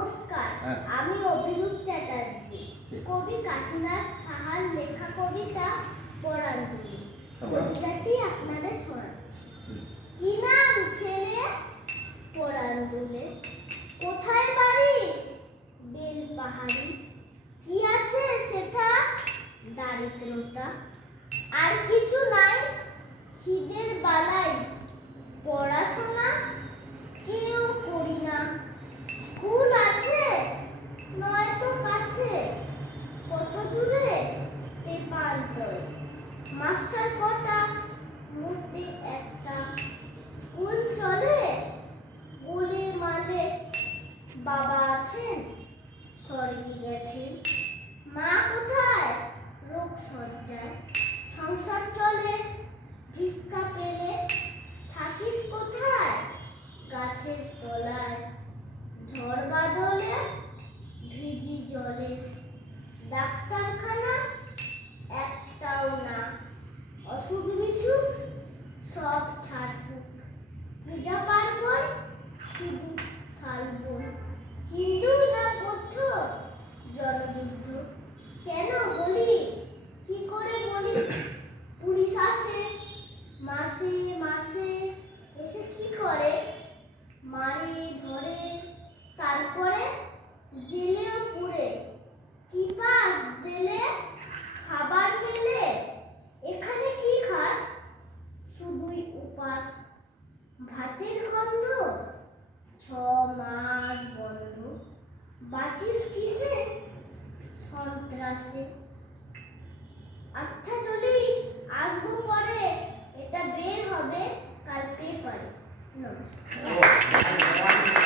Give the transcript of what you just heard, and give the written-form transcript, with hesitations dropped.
নমস্কার, আমি অভিরূপ চ্যাটার্জি। কবি কাশীনাথ সাহার লেখা কবিতা পরাণদুলি। কবিতাটি আপনাদের শোনাচ্ছি। কি নাম ছেলে? পরাণদুলে। কোথায় বাড়ি? বেলপাহাড়ি। কি আছে সেটা? দারিদ্রতা। আর কিছু নাই? খিদের বালাই। পড়াশোনা কেউ করি না। স্কুল আছে নয়তো কাছে, কত দূরে? তেপান্তর। মাস্টার কটা? মূর্তি একটা। স্কুল চলে গোলে মালে। বাবা আছেন স্বর্গে গেছেন। মা কোথায়? রোগ সজ্জায়। সংসার চলে ভিক্ষা পেলে। থাকিস কোথায়? গাছের তলায়। ঝড় বাদলে ভিজি জলে। ডাক্তারখানা একটাও না। অসুখ বিসুখ সব ছাড়ফুক। পূজা পার্বণ শুধু শালবন। হিন্দু না বৌদ্ধ? জনযুদ্ধ। কেন বলি? কি করে বলি? পুলিশ আসে মাসে মাসে, এসে কি করে? মারে ধরে, তারপরে জেলেও পুরে। কি পাস জেলে? খাবার মেলে। এখানে কি খাস? শুধুই উপাস। ভাতের গন্ধ 6 মাস বন্ধ। বাঁচিস কিসে? সন্ত্রাসে। আচ্ছা চলি, আসবো পরে। এটা বের হবে কাল পেপারে। নমস্কার।